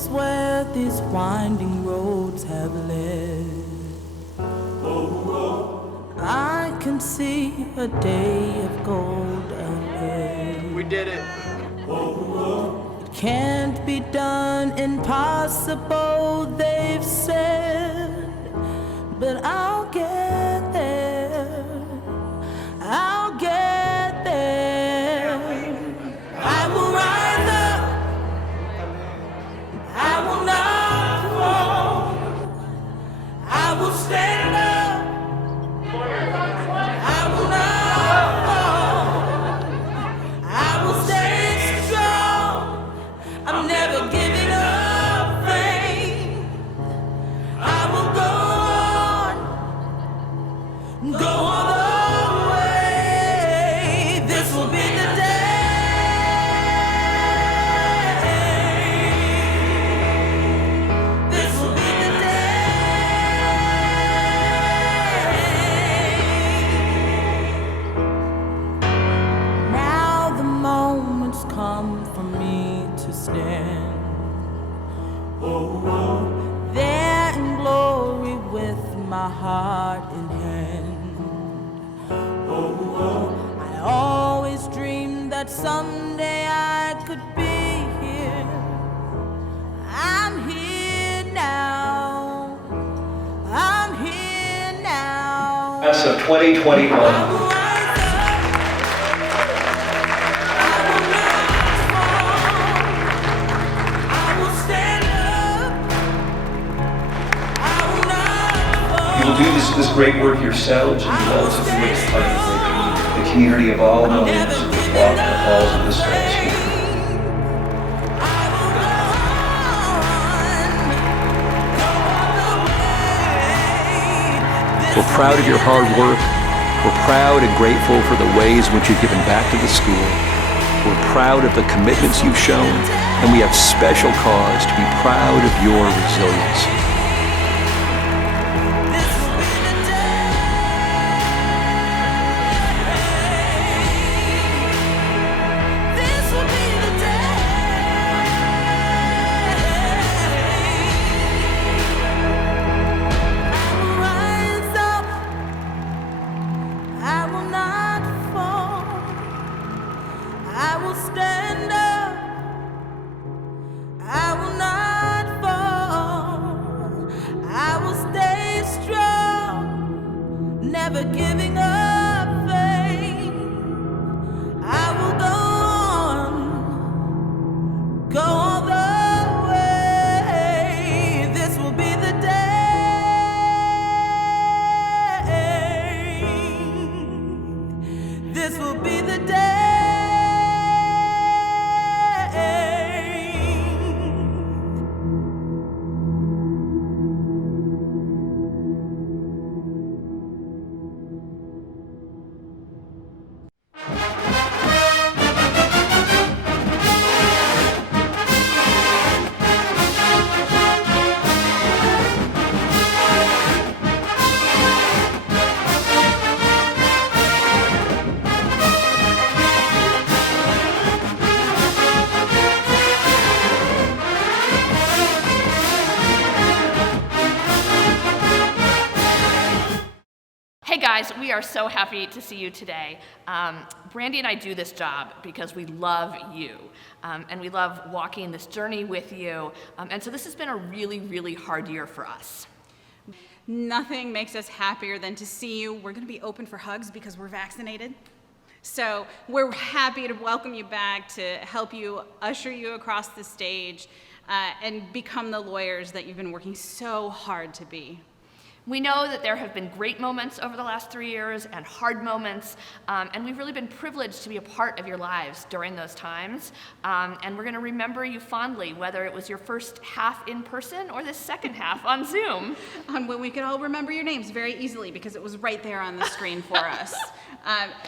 is where these winding roads have led. I can see a day of gold ahead. We did it. It can't be done, impossible, they've said. But I'll get there. I'll get there. I will rise up. I will not fall. I will stand up. I will not fall. I will stay strong. I'm never giving up faith. I will go all the way. This will be the day. This will be the day. Now the moment's come for me to stand. There in glory with my heart in hand. I always dreamed that someday I could be here. I'm here now. I'm here now. Class of 2021. I will rise up. I will not fall. I will stand up. I will not fall. You will do this great work yourselves, and you will also do it as part of the great community. The community of all those who walk the halls of this great school. We're proud of your hard work. We're proud and grateful for the ways in which you've given back to the school. We're proud of the commitments you've shown, and we have special cause to be proud of your resilience. Never giving up faith. I will go all the way. This will be the day. This will be the day. Hey guys, we are so happy to see you today. Brandy and I do this job because we love you, and we love walking this journey with you, and so this has been a really, really hard year for us. Nothing makes us happier than to see you. We're going to be open for hugs because we're vaccinated. So we're happy to welcome you back, to help you, usher you across the stage, and become the lawyers that you've been working so hard to be. We know that there have been great moments over the last 3 years and hard moments, and we've really been privileged to be a part of your lives during those times. And we're going to remember you fondly, whether it was your first half in person or the second half on Zoom. When we could all remember your names very easily because it was right there on the screen for us.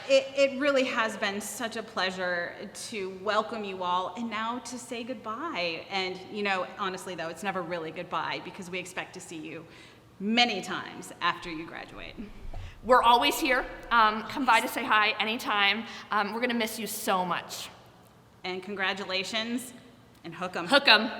It really has been such a pleasure to welcome you all and now to say goodbye. And, you know, honestly, though, it's never really goodbye because we expect to see you many times after you graduate. We're always here. Come by to say hi anytime. We're going to miss you so much. And congratulations, and hook 'em. Hook 'em.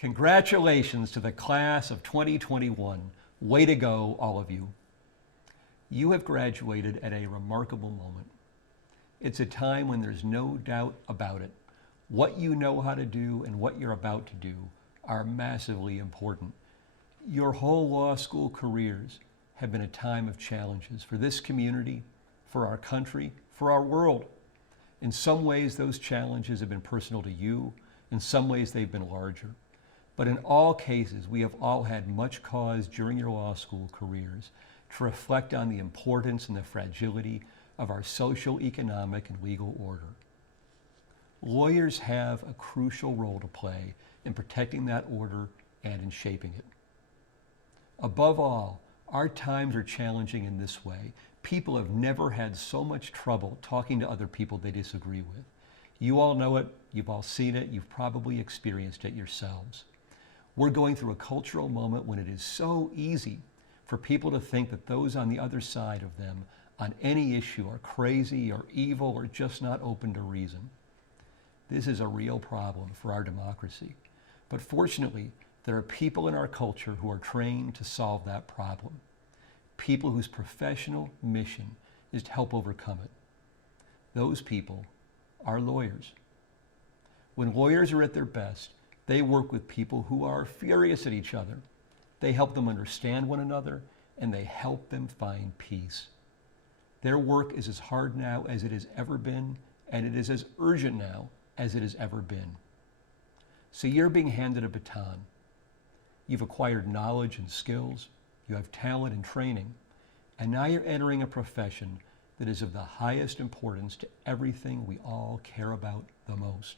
Congratulations to the class of 2021. Way to go, all of you. You have graduated at a remarkable moment. It's a time when there's no doubt about it. What you know how to do and what you're about to do are massively important. Your whole law school careers have been a time of challenges for this community, for our country, for our world. In some ways, those challenges have been personal to you. In some ways, they've been larger. But in all cases, we have all had much cause during your law school careers to reflect on the importance and the fragility of our social, economic, and legal order. Lawyers have a crucial role to play in protecting that order and in shaping it. Above all, our times are challenging in this way. People have never had so much trouble talking to other people they disagree with. You all know it, you've all seen it, you've probably experienced it yourselves. We're going through a cultural moment when it is so easy for people to think that those on the other side of them on any issue are crazy or evil or just not open to reason. This is a real problem for our democracy. But fortunately, there are people in our culture who are trained to solve that problem. People whose professional mission is to help overcome it. Those people are lawyers. When lawyers are at their best, they work with people who are furious at each other. They help them understand one another, and they help them find peace. Their work is as hard now as it has ever been, and it is as urgent now as it has ever been. So you're being handed a baton. You've acquired knowledge and skills, you have talent and training, and now you're entering a profession that is of the highest importance to everything we all care about the most.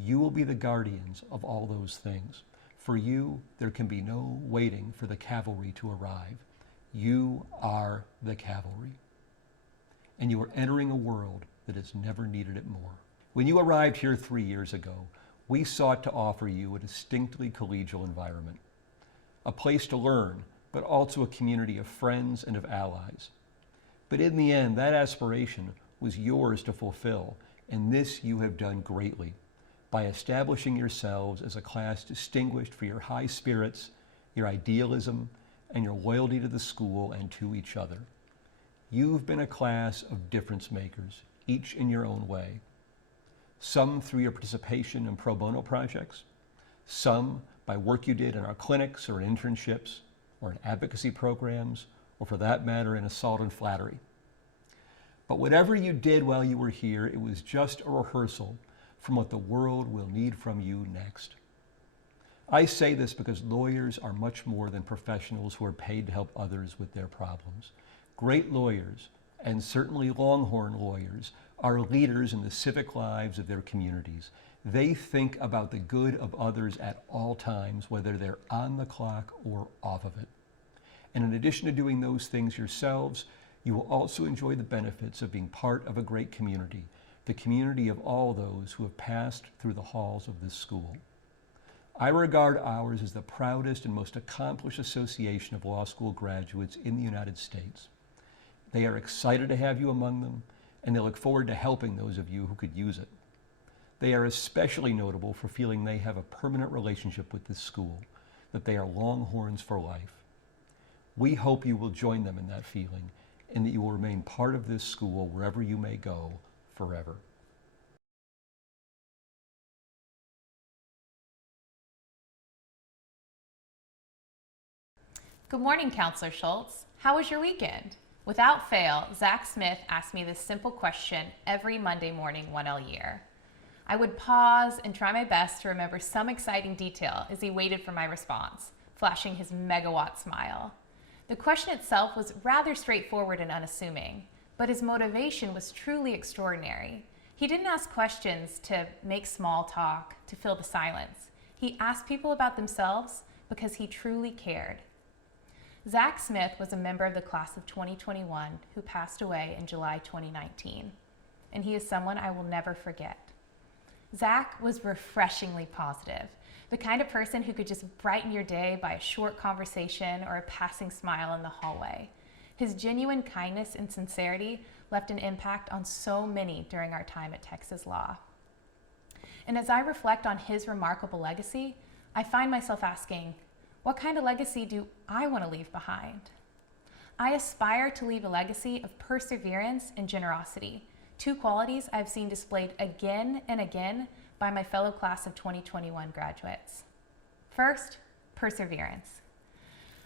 You will be the guardians of all those things. For you, there can be no waiting for the cavalry to arrive. You are the cavalry. And you are entering a world that has never needed it more. When you arrived here 3 years ago, we sought to offer you a distinctly collegial environment, a place to learn, but also a community of friends and of allies. But in the end, that aspiration was yours to fulfill, and this you have done greatly by establishing yourselves as a class distinguished for your high spirits, your idealism, and your loyalty to the school and to each other. You've been a class of difference makers, each in your own way. Some through your participation in pro bono projects, some by work you did in our clinics or in internships, or in advocacy programs, or for that matter, in assault and flattery. But whatever you did while you were here, it was just a rehearsal from what the world will need from you next. I say this because lawyers are much more than professionals who are paid to help others with their problems. Great lawyers, and certainly Longhorn lawyers, are leaders in the civic lives of their communities. They think about the good of others at all times, whether they're on the clock or off of it. And in addition to doing those things yourselves, you will also enjoy the benefits of being part of a great community, the community of all those who have passed through the halls of this school. I regard ours as the proudest and most accomplished association of law school graduates in the United States. They are excited to have you among them, and they look forward to helping those of you who could use it. They are especially notable for feeling they have a permanent relationship with this school, that they are Longhorns for life. We hope you will join them in that feeling, and that you will remain part of this school wherever you may go forever. Good morning, Counselor Schultz. How was your weekend? Without fail, Zach Smith asked me this simple question every Monday morning 1L year. I would pause and try my best to remember some exciting detail as he waited for my response, flashing his megawatt smile. The question itself was rather straightforward and unassuming, but his motivation was truly extraordinary. He didn't ask questions to make small talk, to fill the silence. He asked people about themselves because he truly cared. Zach Smith was a member of the class of 2021 who passed away in July 2019, and he is someone I will never forget. Zach was refreshingly positive, the kind of person who could just brighten your day by a short conversation or a passing smile in the hallway. His genuine kindness and sincerity left an impact on so many during our time at Texas Law. And as I reflect on his remarkable legacy, I find myself asking, what kind of legacy do I want to leave behind? I aspire to leave a legacy of perseverance and generosity, two qualities I've seen displayed again and again by my fellow class of 2021 graduates. First, perseverance.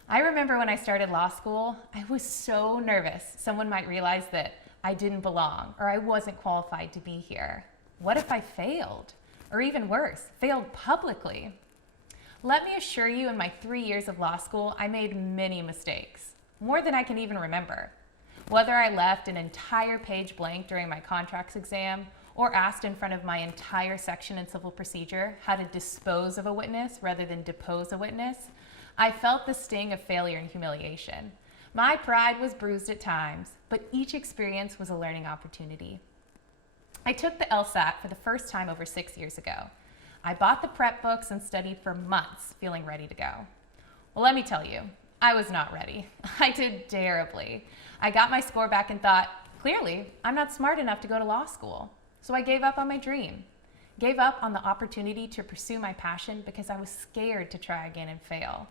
I remember when I started law school, I was so nervous someone might realize that I didn't belong or I wasn't qualified to be here. What if I failed? Or even worse, failed publicly? Let me assure you, in my 3 years of law school, I made many mistakes, more than I can even remember. Whether I left an entire page blank during my contracts exam or asked in front of my entire section in civil procedure how to dispose of a witness rather than depose a witness, I felt the sting of failure and humiliation. My pride was bruised at times, but each experience was a learning opportunity. I took the LSAT for the first time over 6 years ago. I bought the prep books and studied for months, feeling ready to go. Well, let me tell you, I was not ready. I did terribly. I got my score back and thought, clearly, I'm not smart enough to go to law school. So I gave up on my dream. Gave up on the opportunity to pursue my passion because I was scared to try again and fail.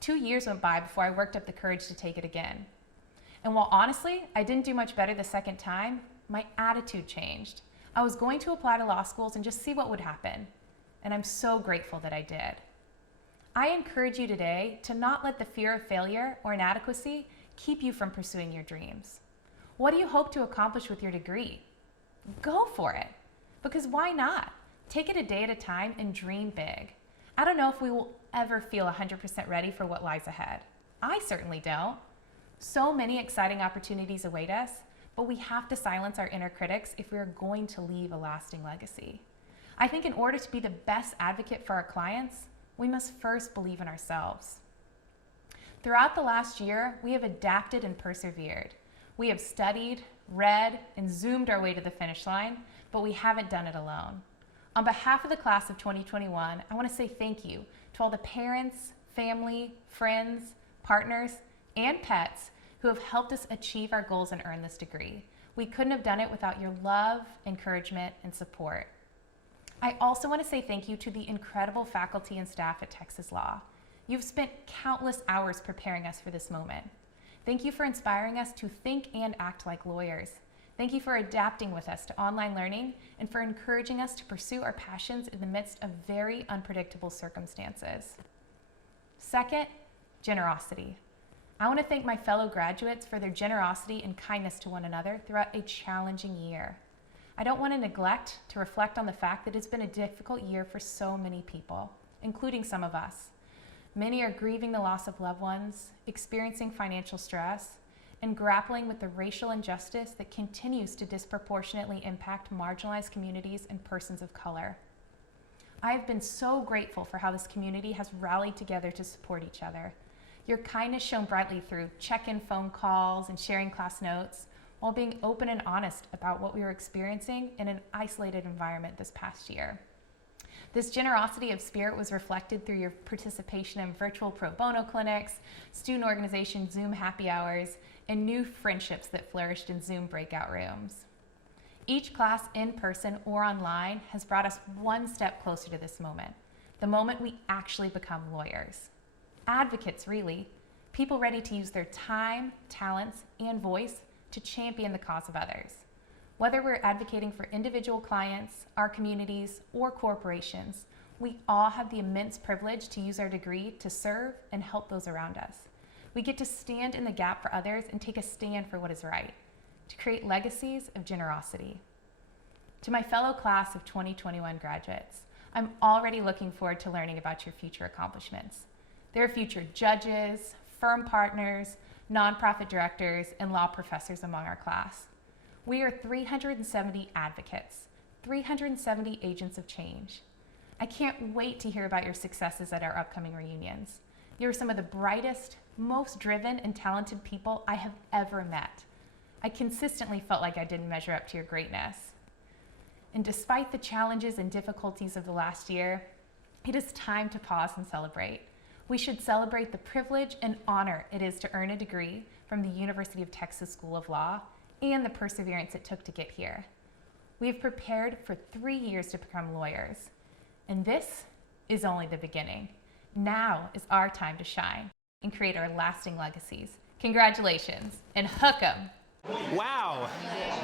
2 years went by before I worked up the courage to take it again. And while honestly, I didn't do much better the second time, my attitude changed. I was going to apply to law schools and just see what would happen. And I'm so grateful that I did. I encourage you today to not let the fear of failure or inadequacy keep you from pursuing your dreams. What do you hope to accomplish with your degree? Go for it. Because why not? Take it a day at a time and dream big. I don't know if we will ever feel 100% ready for what lies ahead. I certainly don't. So many exciting opportunities await us, but we have to silence our inner critics if we are going to leave a lasting legacy. I think in order to be the best advocate for our clients, we must first believe in ourselves. Throughout the last year, we have adapted and persevered. We have studied, read, and zoomed our way to the finish line, but we haven't done it alone. On behalf of the class of 2021, I want to say thank you to all the parents, family, friends, partners, and pets who have helped us achieve our goals and earn this degree. We couldn't have done it without your love, encouragement, and support. I also want to say thank you to the incredible faculty and staff at Texas Law. You've spent countless hours preparing us for this moment. Thank you for inspiring us to think and act like lawyers. Thank you for adapting with us to online learning and for encouraging us to pursue our passions in the midst of very unpredictable circumstances. Second, generosity. I want to thank my fellow graduates for their generosity and kindness to one another throughout a challenging year. I don't want to neglect to reflect on the fact that it's been a difficult year for so many people, including some of us. Many are grieving the loss of loved ones, experiencing financial stress, and grappling with the racial injustice that continues to disproportionately impact marginalized communities and persons of color. I have been so grateful for how this community has rallied together to support each other. Your kindness shone brightly through check-in phone calls and sharing class notes, while being open and honest about what we were experiencing in an isolated environment this past year. This generosity of spirit was reflected through your participation in virtual pro bono clinics, student organization Zoom happy hours, and new friendships that flourished in Zoom breakout rooms. Each class, in person or online, has brought us one step closer to this moment, the moment we actually become lawyers. Advocates, really, people ready to use their time, talents, and voice to champion the cause of others. Whether we're advocating for individual clients, our communities, or corporations, we all have the immense privilege to use our degree to serve and help those around us. We get to stand in the gap for others and take a stand for what is right, to create legacies of generosity. To my fellow class of 2021 graduates, I'm already looking forward to learning about your future accomplishments. There are future judges, firm partners, nonprofit directors, and law professors among our class. We are 370 advocates, 370 agents of change. I can't wait to hear about your successes at our upcoming reunions. You're some of the brightest, most driven, and talented people I have ever met. I consistently felt like I didn't measure up to your greatness. And despite the challenges and difficulties of the last year, it is time to pause and celebrate. We should celebrate the privilege and honor it is to earn a degree from the University of Texas School of Law and the perseverance it took to get here. We have prepared for 3 years to become lawyers, and this is only the beginning. Now is our time to shine and create our lasting legacies. Congratulations, and hook 'em. Wow,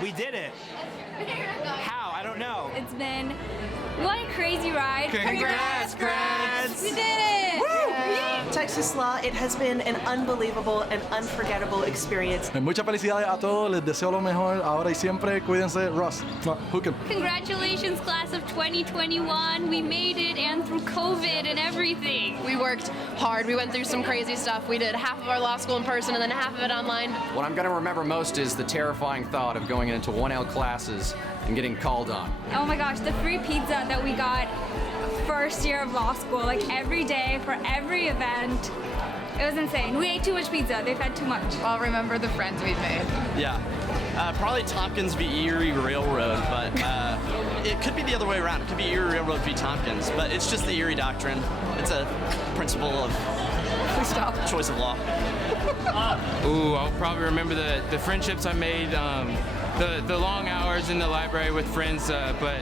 we did it. How? I don't know. It's been what a crazy ride. Congrats, grads! We did it! Woo! Texas Law, it has been an unbelievable and unforgettable experience. Muchas felicidades a todos, les deseo lo mejor ahora y siempre. Cuídense, Ross. Hook 'em. Congratulations, class of 2021. We made it, and through COVID and everything. We worked hard. We went through some crazy stuff. We did half of our law school in person and then half of it online. What I'm going to remember most is the terrifying thought of going into 1L classes and getting called on. Oh my gosh, the free pizza that we got first year of law school, like every day for every event. It was insane. We ate too much pizza. They've had too much. I'll remember the friends we've made. Yeah. Probably Tompkins v. Erie Railroad, but it could be the other way around. It could be Erie Railroad v. Tompkins, but it's just the Erie Doctrine. It's a principle of choice of law. Ooh, I'll probably remember the friendships I made, the long hours in the library with friends, but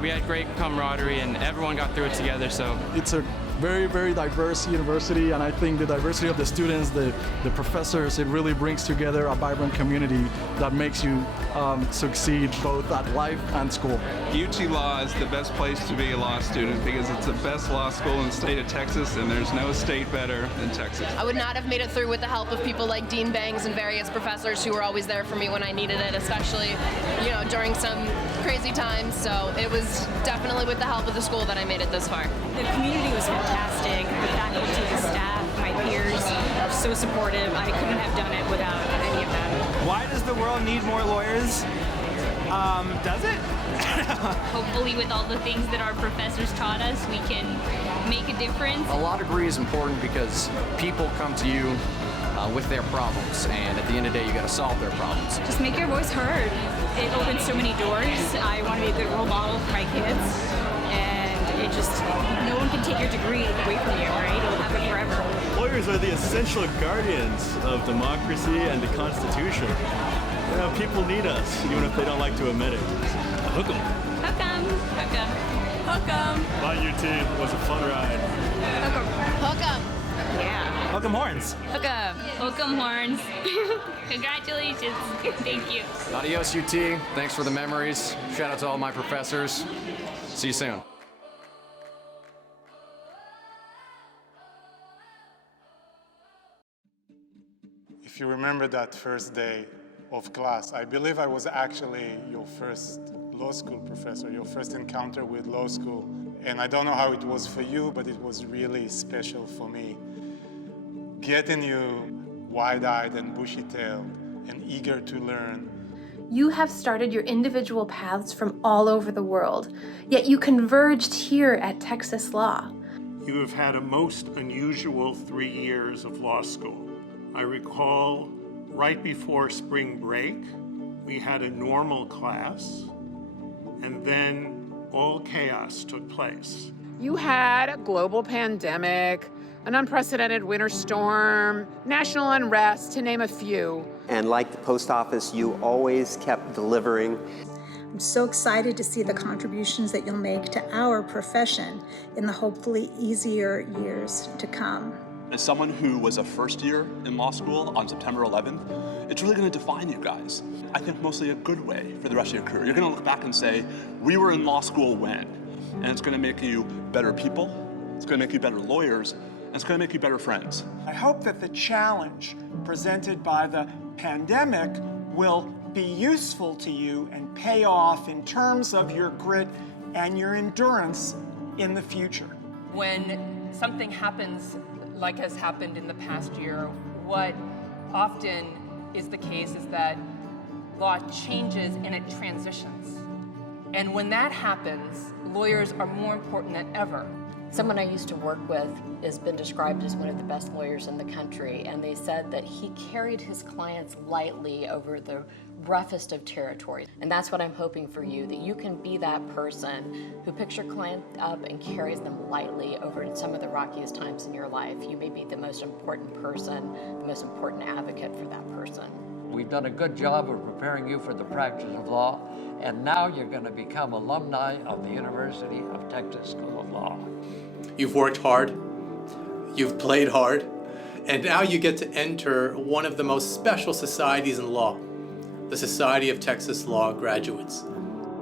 we had great camaraderie and everyone got through it together, so. It's a very, very diverse university, and I think the diversity of the students, the professors, it really brings together a vibrant community that makes you succeed both at life and school. UT Law is the best place to be a law student because it's the best law school in the state of Texas, and there's no state better than Texas. I would not have made it through with the help of people like Dean Bangs and various professors who were always there for me when I needed it, especially, during some crazy times. So it was definitely with the help of the school that I made it this far. The community was fantastic. The faculty, the staff, my peers are so supportive. I couldn't have done it without any of them. Why does the world need more lawyers? Does it? Hopefully with all the things that our professors taught us, we can make a difference. A law degree is important because people come to you with their problems, and at the end of the day, you got to solve their problems. Just make your voice heard. It opens so many doors. I want to be a good role model for my kids. And it just, no one can take your degree away from you, right? You'll have it forever. Lawyers are the essential guardians of democracy and the Constitution. People need us, even if they don't like to admit it. Hook 'em. Hook 'em. Hook 'em. Hook 'em. Bye, UT. It was a fun ride. Hook 'em. Hook 'em. Yeah. Hook 'em horns. Hook 'em. Hook 'em horns. Congratulations. Thank you. Adios, UT. Thanks for the memories. Shout out to all my professors. See you soon. If you remember that first day of class, I believe I was actually your first law school professor, your first encounter with law school. And I don't know how it was for you, but it was really special for me. Getting you wide-eyed and bushy-tailed and eager to learn. You have started your individual paths from all over the world, yet you converged here at Texas Law. You have had a most unusual 3 years of law school. I recall right before spring break, we had a normal class, and then all chaos took place. You had a global pandemic, an unprecedented winter storm, national unrest, to name a few. And like the post office, you always kept delivering. I'm so excited to see the contributions that you'll make to our profession in the hopefully easier years to come. As someone who was a first year in law school on September 11th, it's really going to define you guys. I think mostly a good way for the rest of your career. You're going to look back and say, we were in law school when? And it's going to make you better people, it's going to make you better lawyers, and it's going to make you better friends. I hope that the challenge presented by the pandemic will be useful to you and pay off in terms of your grit and your endurance in the future. When something happens like has happened in the past year, what often is the case is that law changes and it transitions. And when that happens, lawyers are more important than ever. Someone I used to work with has been described as one of the best lawyers in the country, and they said that he carried his clients lightly over the roughest of territories. And that's what I'm hoping for you, that you can be that person who picks your client up and carries them lightly over some of the rockiest times in your life. You may be the most important person, the most important advocate for that person. We've done a good job of preparing you for the practice of law, and now you're going to become alumni of the University of Texas School of Law. You've worked hard, you've played hard, and now you get to enter one of the most special societies in law, the Society of Texas Law Graduates.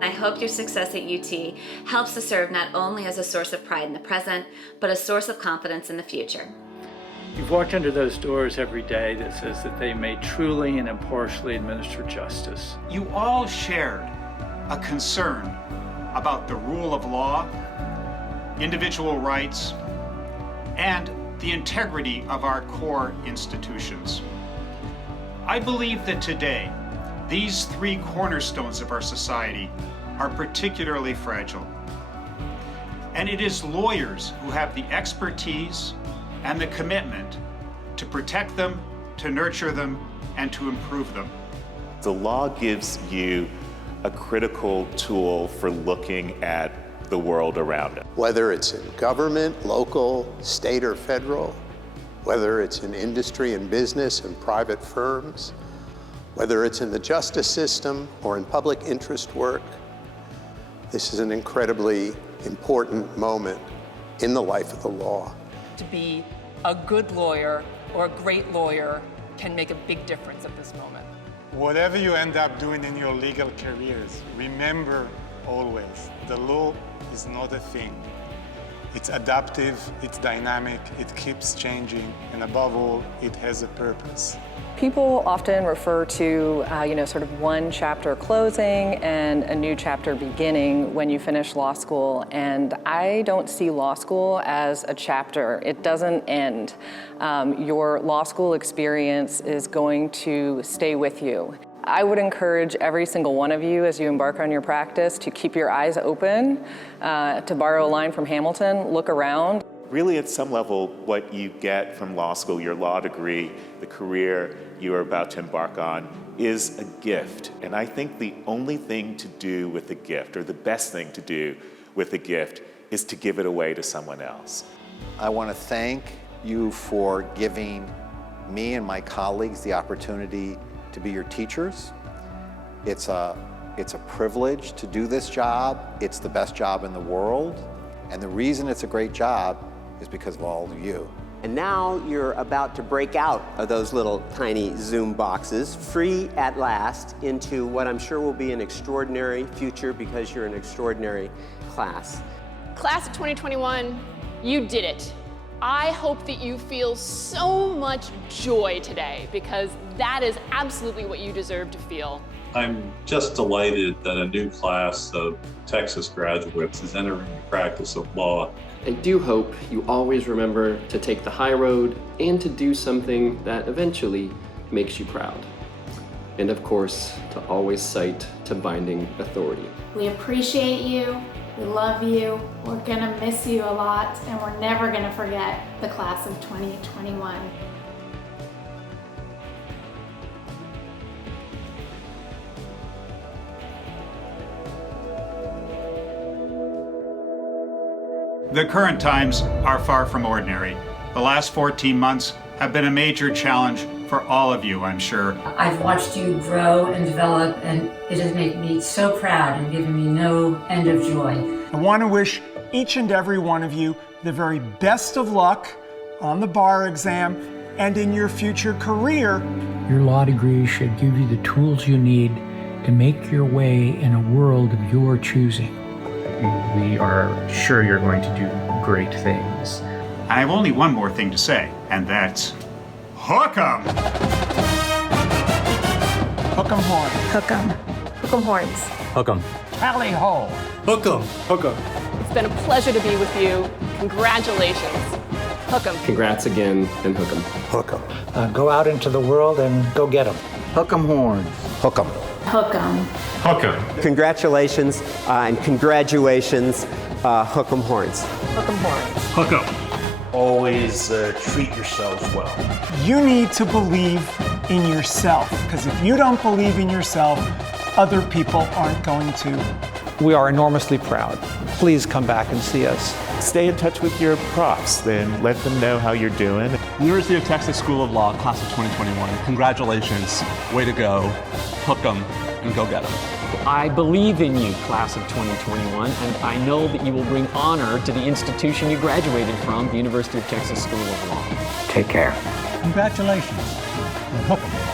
I hope your success at UT helps to serve not only as a source of pride in the present, but a source of confidence in the future. You've walked under those doors every day that says that they may truly and impartially administer justice. You all shared a concern about the rule of law, individual rights, and the integrity of our core institutions. I believe that today, these three cornerstones of our society are particularly fragile. And it is lawyers who have the expertise and the commitment to protect them, to nurture them, and to improve them. The law gives you a critical tool for looking at the world around it. Whether it's in government, local, state, or federal, whether it's in industry and business and private firms, whether it's in the justice system or in public interest work, this is an incredibly important moment in the life of the law. To be a good lawyer or a great lawyer can make a big difference at this moment. Whatever you end up doing in your legal careers, remember always, the law is not a thing. It's adaptive, it's dynamic, it keeps changing, and above all, it has a purpose. People often refer to, sort of one chapter closing and a new chapter beginning when you finish law school. And I don't see law school as a chapter. It doesn't end. Your law school experience is going to stay with you. I would encourage every single one of you as you embark on your practice to keep your eyes open, to borrow a line from Hamilton, look around. Really, at some level, what you get from law school, your law degree, the career you are about to embark on, is a gift. And I think the only thing to do with a gift, or the best thing to do with a gift, is to give it away to someone else. I want to thank you for giving me and my colleagues the opportunity to be your teachers. It's a privilege to do this job. It's the best job in the world. And the reason it's a great job is because of all of you. And now you're about to break out of those little tiny Zoom boxes, free at last, into what I'm sure will be an extraordinary future because you're an extraordinary class. Class of 2021, you did it. I hope that you feel so much joy today because that is absolutely what you deserve to feel. I'm just delighted that a new class of Texas graduates is entering the practice of law. I do hope you always remember to take the high road and to do something that eventually makes you proud. And of course, to always cite to binding authority. We appreciate you, we love you, we're gonna miss you a lot, and we're never gonna forget the class of 2021. The current times are far from ordinary. The last 14 months have been a major challenge for all of you, I'm sure. I've watched you grow and develop, and it has made me so proud and given me no end of joy. I want to wish each and every one of you the very best of luck on the bar exam and in your future career. Your law degree should give you the tools you need to make your way in a world of your choosing. We are sure you're going to do great things. I have only one more thing to say, and that's hook 'em! Hook 'em horns. Hook 'em. Hook 'em horns. Hook 'em. Tally ho. Hook 'em. Hook 'em. It's been a pleasure to be with you. Congratulations. Hook 'em. Congrats again, and hook 'em. Hook 'em. Go out into the world and go get them. Hook 'em horns. Hook 'em. Hook 'em. Hook 'em. Congratulations and congratulations, Hook 'em Horns. Hook 'em horns. Hook 'em. Always treat yourselves well. You need to believe in yourself, because if you don't believe in yourself, other people aren't going to. We are enormously proud. Please come back and see us. Stay in touch with your profs and let them know how you're doing. University of Texas School of Law, class of 2021. Congratulations. Way to go. Hook 'em and go get 'em. I believe in you, class of 2021, and I know that you will bring honor to the institution you graduated from, the University of Texas School of Law. Take care. Congratulations, and hook 'em.